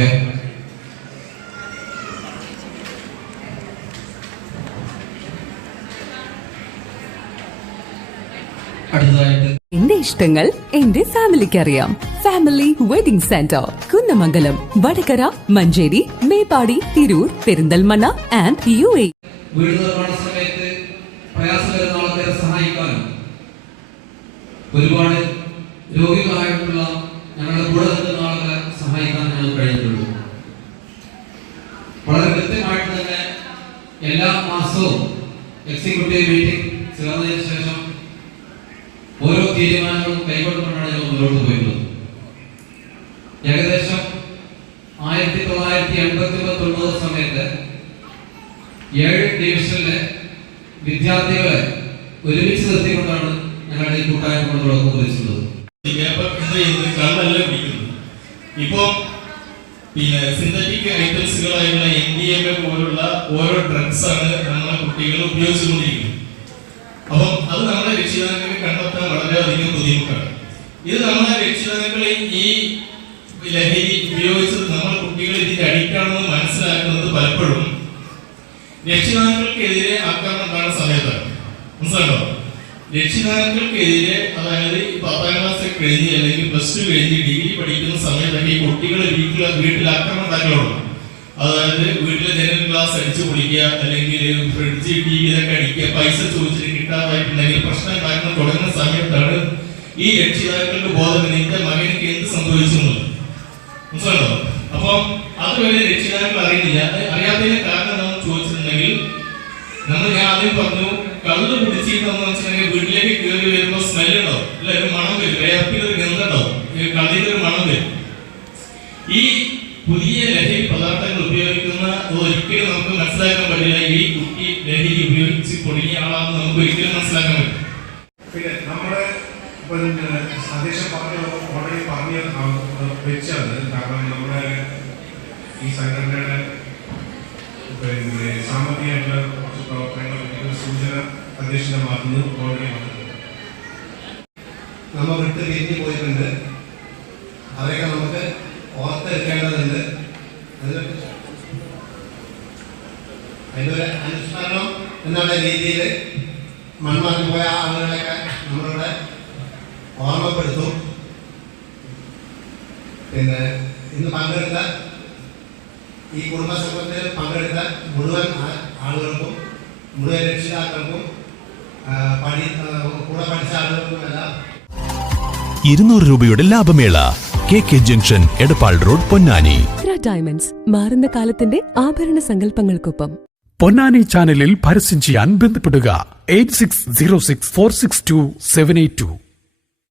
Okay എന്റെ ഇഷ്ടങ്ങൾ എന്റെ ഫാമിലിക്ക് അറിയാം family wedding centre Kunnamangalam Vadakara Manjeri Meppadi Tirur Perinthalmanna and U A വീട് നിർമ്മാണ സമയത്ത് ഒരുപാട് എല്ലാ മാസവും എക്സിക്യൂട്ടീവ് മീറ്റിംഗ് ചേർന്നതിന് ശേഷം ഓരോ തീരുമാനങ്ങളും കൈകൊണ്ടുകൊണ്ടാണ് ഞങ്ങൾ മുന്നോട്ട് പോയിരുന്നത്. ഏകദേശം ആയിരത്തി തൊള്ളായിരത്തി എൺപത്തി തൊണ്ണൂറ് സമയത്ത് ഏഴ് ഡിവിഷനിലെ വിദ്യാർത്ഥികളെ ഒരുമിച്ച് നിർത്തിക്കൊണ്ടാണ് ഞങ്ങളുടെ ഈ കൂട്ടായ്മ തുടക്കം പിടിക്കുന്നത് ഇപ്പൊ പിന്നെ സിന്തറ്റിക് ഐറ്റംസുകളായുള്ള എൻ ഡി എം എ പോലുള്ള ഓരോ ഡ്രഗ്സ് ആണ് നമ്മളെ കുട്ടികൾ ഉപയോഗിച്ചുകൊണ്ടിരിക്കുന്നത്. അപ്പം അത് നമ്മുടെ രക്ഷിതാക്കളെ കണ്ടെത്താൻ വളരെയധികം ബുദ്ധിമുട്ടാണ്. ഇത് നമ്മളെ രക്ഷിതാക്കളെ ഈ ലഹരി ഉപയോഗിച്ച് നമ്മൾ കുട്ടികൾ ഇതിന്റെ അഡിക്റ്റാണെന്ന് മനസ്സിലാക്കുന്നത് പലപ്പോഴും രക്ഷിതാക്കൾക്കെതിരെ ആക്രമണം കാണുന്ന സമയത്താണ്. മനസ്സിലാണോ രക്ഷിതാക്കൾക്കെതിരെ അതായത് പത്താം ക്ലാസ് കഴിഞ്ഞ് അല്ലെങ്കിൽ പ്ലസ് ടു കഴിഞ്ഞ് ഡിഗ്രി പഠിക്കുന്ന സമയത്തൊക്കെ ഈ കുട്ടികൾ വീട്ടിൽ വീട്ടിൽ ആക്രമണം ഉണ്ടാക്കലുണ്ട് അതായത് വീട്ടിലെ ജനറൽ ക്ലാസ് അടിച്ചു പൊളിക്കുക അല്ലെങ്കിൽ ഫ്രിഡ്ജ് ടി വി ഇതൊക്കെ അടിക്കുക പൈസ ചോദിച്ചിട്ട് കിട്ടാതായിട്ടുണ്ടെങ്കിൽ പ്രശ്നം കാരണം തുടങ്ങുന്ന സമയത്താണ് ഈ രക്ഷിതാക്കൾക്ക് ബോധം നിന്റെ മകനിക്ക് എന്ത് സംഭവിച്ചു മനസ്സിലോ അപ്പം അതുവരെ രക്ഷിതാക്കൾ അറിയുന്നില്ല. അറിയാത്തതിന്റെ അറിയാത്തതിന് കാരണം നമ്മൾ ചോദിച്ചിട്ടുണ്ടെങ്കിൽ നമ്മൾ ഞാൻ ആദ്യം പറഞ്ഞു കള്ള് കുടിച്ചിട്ടെന്ന് വെച്ചിട്ടുണ്ടെങ്കിൽ വീട്ടിലേക്ക് കയറി വരുമ്പോൾ സ്മെൽ ഉണ്ടോ അല്ലെ ഒരു മണം വരും. വേർപ്പിൽ ഒരു ഗന്ധം ഉണ്ടോ കള്ളിയിൽ ഒരു മണം വരും. ഈ പുതിയ ലഹരി പദാർത്ഥങ്ങൾ ഉപയോഗിക്കുന്ന ഒരിക്കലും നമുക്ക് മനസ്സിലാക്കാൻ പറ്റില്ല. ഈ കുട്ടി ലഹരി ഉപയോഗിച്ച് തുടങ്ങിയ ആളാണെന്ന് നമുക്ക് ഒരിക്കലും മനസ്സിലാക്കാൻ പറ്റും പിന്നെ നമ്മുടെ സന്ദേശം പറഞ്ഞ ഓൾറെഡി പറഞ്ഞ വെച്ചത് കാരണം നമ്മുടെ ഈ സംഘടനയുടെ സാമ്പത്തികമായിട്ടുള്ള കുറച്ച് പ്രവർത്തനങ്ങൾ ഭാഗത്തുനിന്ന് ഓൾറെഡി നമ്മൾ വിട്ട് പിരിഞ്ഞു പോയിട്ടുണ്ട്. അവരൊക്കെ നമുക്ക് ഓർത്തെടുക്കേണ്ടതുണ്ട് അതിന്റെ അതിനൊരു അനുസ്മരണം എന്നുള്ള രീതിയിൽ മൺമറഞ്ഞു പോയ ആളുകളെയൊക്കെ നമ്മളിവിടെ ഓർമ്മപ്പെടുത്തും. പിന്നെ ഇന്ന് പങ്കെടുത്ത ഈ കുടുംബസംഘത്തിൽ പങ്കെടുത്ത മുഴുവൻ ആളുകൾക്കും മുഴുവൻ രക്ഷിതാക്കൾക്കും കൂടെ പഠിച്ച ഇരുന്നൂറ് രൂപയുടെ ലാഭമേള K K junction Edappal road Ponnani. Diamonds മാറുന്ന കാലത്തിന്റെ ആഭരണ സങ്കല്പങ്ങൾക്കൊപ്പം. പൊന്നാനി ചാനലിൽ പരസ്യം ചെയ്യാൻ ബന്ധപ്പെടുക. Eight six zero six four six two seven eight two.